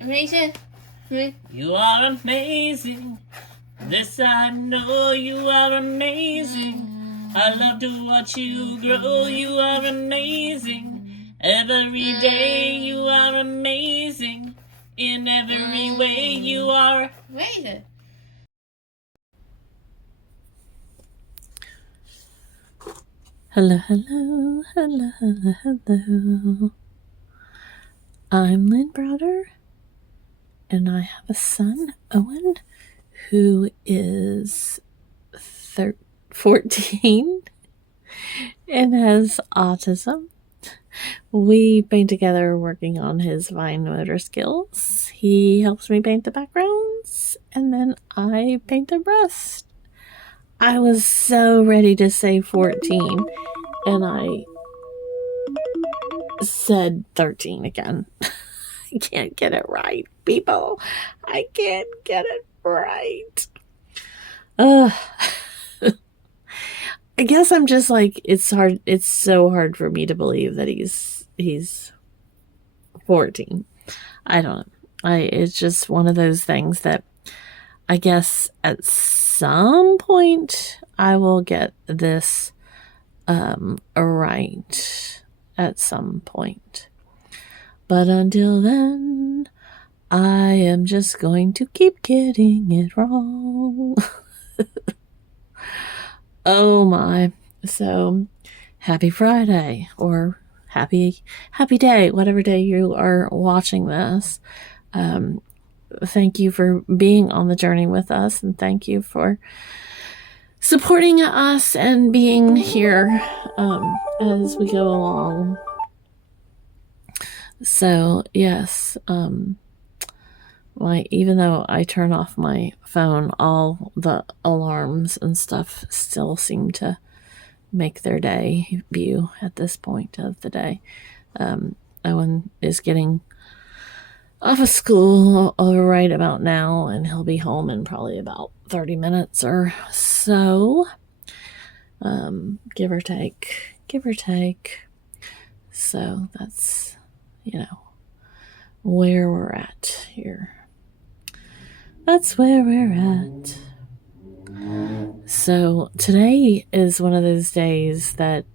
Amazing. You are amazing. This I know, you are amazing. I love to watch you grow. You are amazing. Every day you are amazing. In every way you are amazing. Hello, hello, hello, hello, hello. I'm Lynn Browder, and I have a son, Owen, who is 14 and has autism. We paint together working on his fine motor skills. He helps me paint the backgrounds, and then I paint the rest. I was so ready to say 14, and I said 13 again. I can't get it right, people. I can't get it right. I guess I'm just like, it's hard. It's so hard for me to believe that he's 14. I don't know. It's just one of those things that I guess at some point I will get this right at some point. But until then, I am just going to keep getting it wrong. Oh my. So, happy Friday, or happy day, whatever day you are watching this. Thank you for being on the journey with us, and thank you for supporting us and being here as we go along. So yes, even though I turn off my phone, all the alarms and stuff still seem to make their debut at this point of the day. Owen is getting off of school right about now, and he'll be home in probably about 30 minutes or so. Give or take. So that's, where we're at here. That's where we're at. So today is one of those days that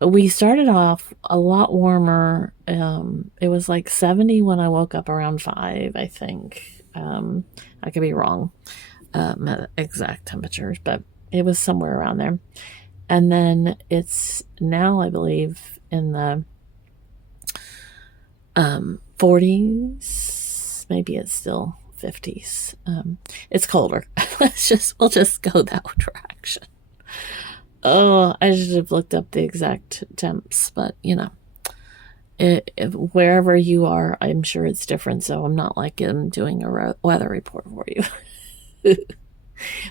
we started off a lot warmer. It was like 70 when I woke up around 5, I think. I could be wrong exact temperatures, but it was somewhere around there. And then it's now, I believe, in the 40s. Maybe it's still 50s. It's colder. We'll just go that direction. Oh, I should have looked up the exact temps, but wherever you are, I'm sure it's different. So I'm not like doing a weather report for you,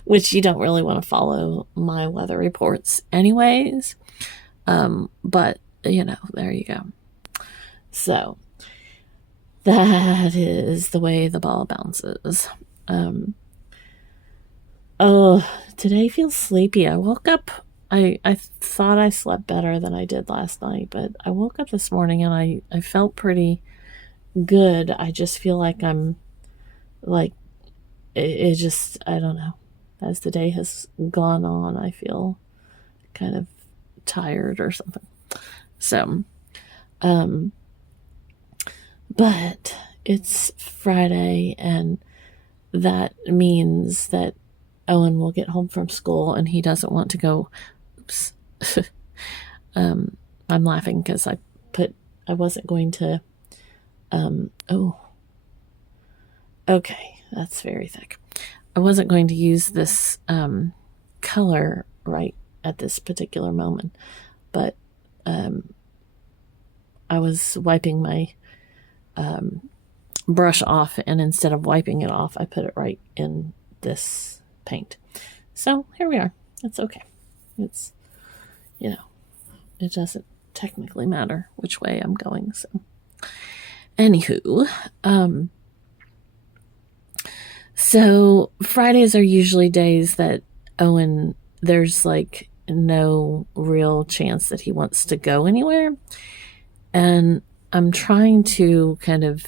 which you don't really want to follow my weather reports anyways. But there you go. So that is the way the ball bounces. Today feels sleepy. I woke up. I thought I slept better than I did last night, but I woke up this morning and I felt pretty good. I just feel like I'm like, it just, I don't know. As the day has gone on, I feel kind of tired or something. So, but it's Friday, and that means that Owen will get home from school and he doesn't want to go. Oops. I'm laughing because I wasn't going to, okay, that's very thick. I wasn't going to use this color right at this particular moment, but I was wiping my brush off, and instead of wiping it off, I put it right in this paint. So here we are. It's okay. It's, it doesn't technically matter which way I'm going. So anywho, so Fridays are usually days that Owen, there's like no real chance that he wants to go anywhere. And I'm trying to kind of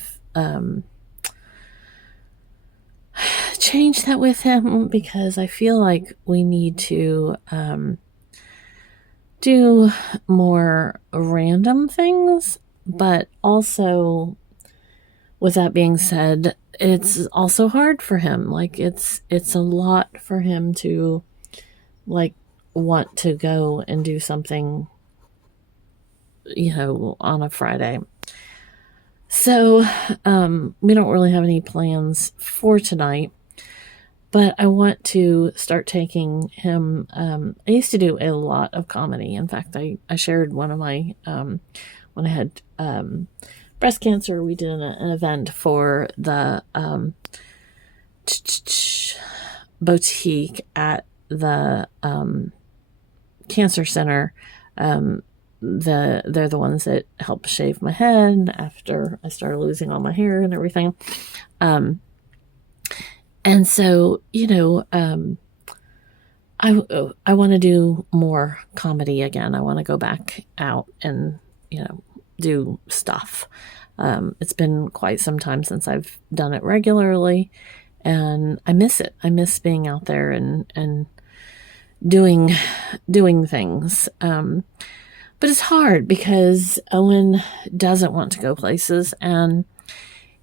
change that with him, because I feel like we need to do more random things. But also, with that being said, it's also hard for him. Like, it's a lot for him to, like, want to go and do something, on a Friday. So we don't really have any plans for tonight, but I want to start taking him. I used to do a lot of comedy. In fact, I shared one of my, when I had breast cancer, we did an event for the boutique at the cancer center. They're the ones that helped shave my head after I started losing all my hair and everything. And so, I want to do more comedy again. I want to go back out and, do stuff. It's been quite some time since I've done it regularly, and I miss it. I miss being out there and doing things. But it's hard because Owen doesn't want to go places, and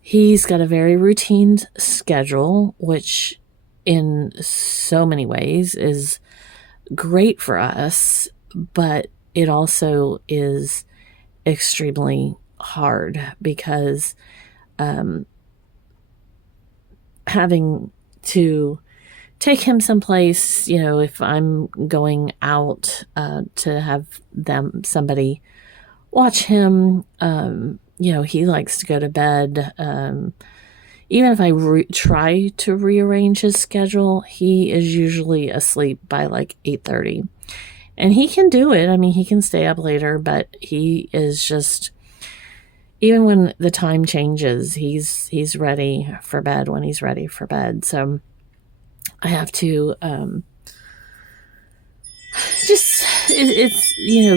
he's got a very routine schedule, which in so many ways is great for us, but it also is extremely hard because having to take him someplace, if I'm going out to have somebody watch him, he likes to go to bed. Even if I try to rearrange his schedule, he is usually asleep by like 8:30. And he can do it. I mean, he can stay up later, but he is just, even when the time changes, he's ready for bed when he's ready for bed. So I have to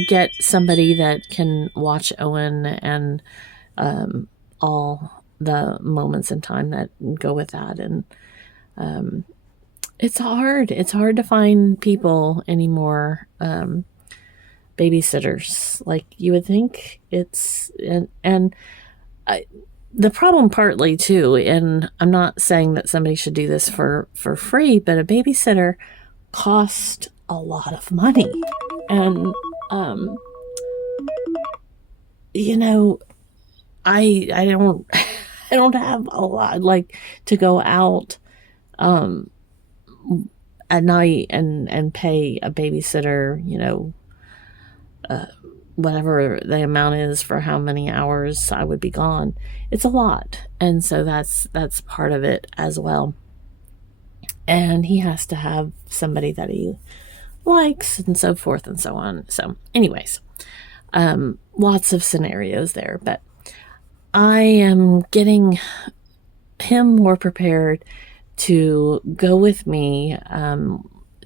get somebody that can watch Owen and all the moments in time that go with that. And it's hard. It's hard to find people anymore, babysitters. Like you would think the problem partly too, and I'm not saying that somebody should do this for free, but a babysitter costs a lot of money. And, I don't, I don't have a lot, like, to go out, at night and pay a babysitter, whatever the amount is for how many hours I would be gone. It's a lot. And so that's part of it as well. And he has to have somebody that he likes and so forth and so on. So anyways, lots of scenarios there, but I am getting him more prepared to go with me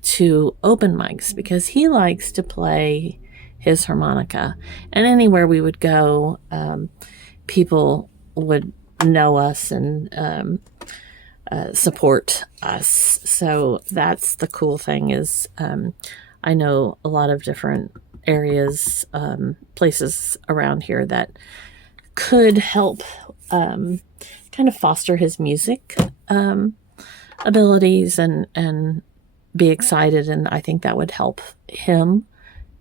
to open mics, because he likes to play his harmonica, and anywhere we would go, people would know us and support us. So that's the cool thing is I know a lot of different areas, places around here that could help kind of foster his music abilities and be excited. And I think that would help him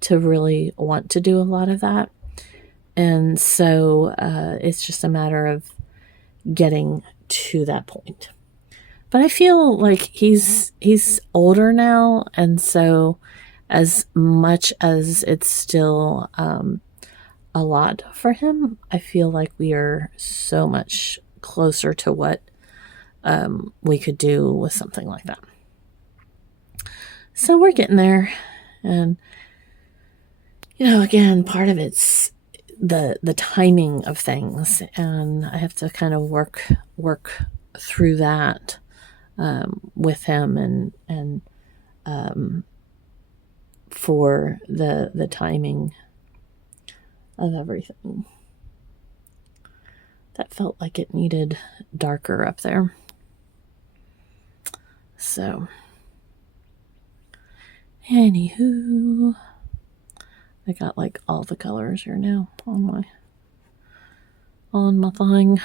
to really want to do a lot of that. And so it's just a matter of getting to that point. But I feel like he's older now, and so as much as it's still a lot for him, I feel like we are so much closer to what we could do with something like that. So we're getting there. And, again, part of it's the timing of things, and I have to kind of work through that with him and for the timing of everything. that felt like it needed darker up there. So, anywho, I got like all the colors here now on my thing.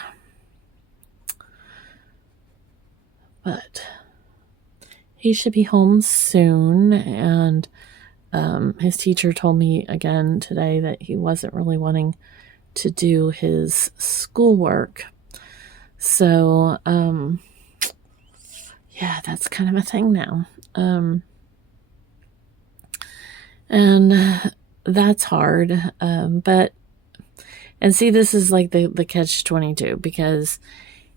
But he should be home soon, and his teacher told me again today that he wasn't really wanting to do his schoolwork. So, yeah, that's kind of a thing now. And that's hard. But see, this is like the catch-22, because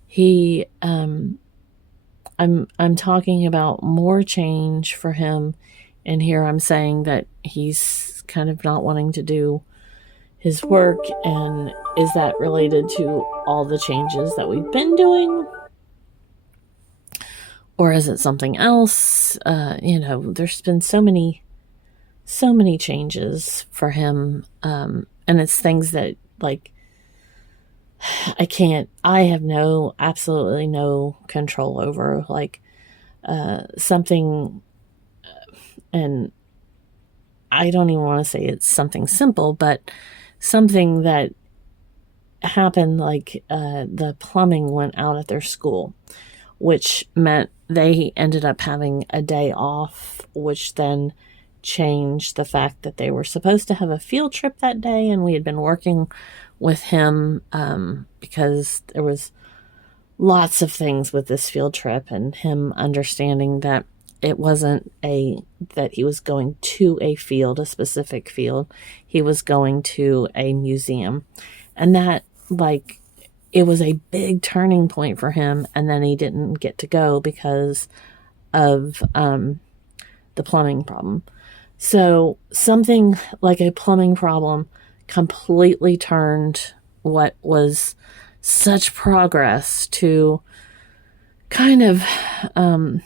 he, I'm talking about more change for him, and here I'm saying that he's kind of not wanting to do his work. And is that related to all the changes that we've been doing? Or is it something else? There's been so many changes for him. And it's things that, like, I have absolutely no control over, like, something, and I don't even want to say it's something simple, but something that happened, like, the plumbing went out at their school, which meant they ended up having a day off, which then changed the fact that they were supposed to have a field trip that day. And we had been working with him because there was lots of things with this field trip, and him understanding that it wasn't that he was going to a specific field. He was going to a museum, and that, like, it was a big turning point for him. And then he didn't get to go because of the plumbing problem. So something like a plumbing problem completely turned what was such progress to kind of, I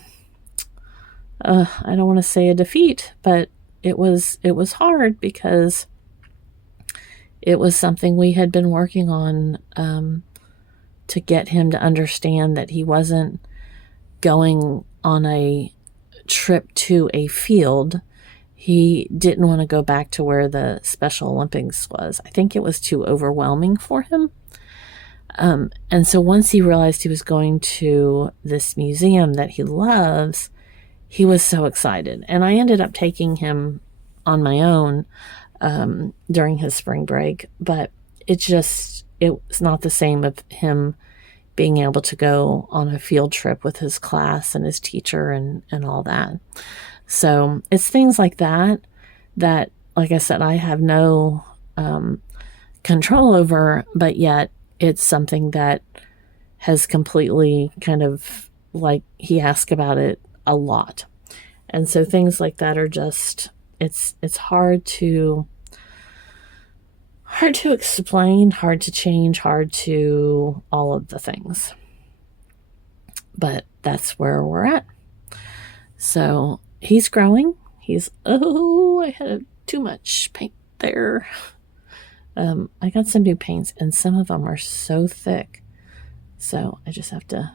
don't want to say a defeat, but it was hard, because it was something we had been working on to get him to understand that he wasn't going on a trip to a field. He didn't want to go back to where the Special Olympics was. I think it was too overwhelming for him. And so once he realized he was going to this museum that he loves, he was so excited. And I ended up taking him on my own during his spring break, but it's not the same of him being able to go on a field trip with his class and his teacher and all that. So it's things like that, like I said, I have no control over, but yet it's something that has completely kind of, like, he asks about it a lot. And so things like that are just, it's hard to explain, hard to change, hard to all of the things. But that's where we're at. So he's growing. I had too much paint there. I got some new paints, and some of them are so thick. So I just have to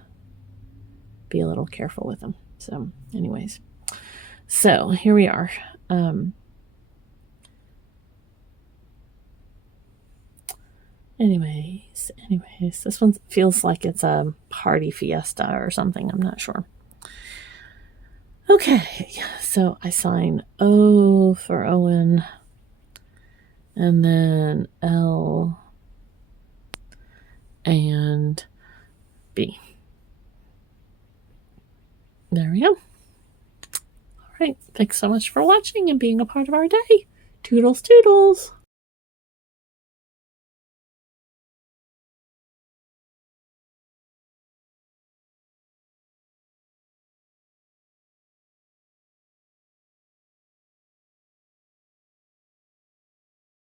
be a little careful with them. So anyways, so here we are. Anyways, this one feels like it's a party fiesta or something. I'm not sure. Okay, so I sign O for Owen, and then L and B. There we go. All right, thanks so much for watching and being a part of our day. Toodles, toodles.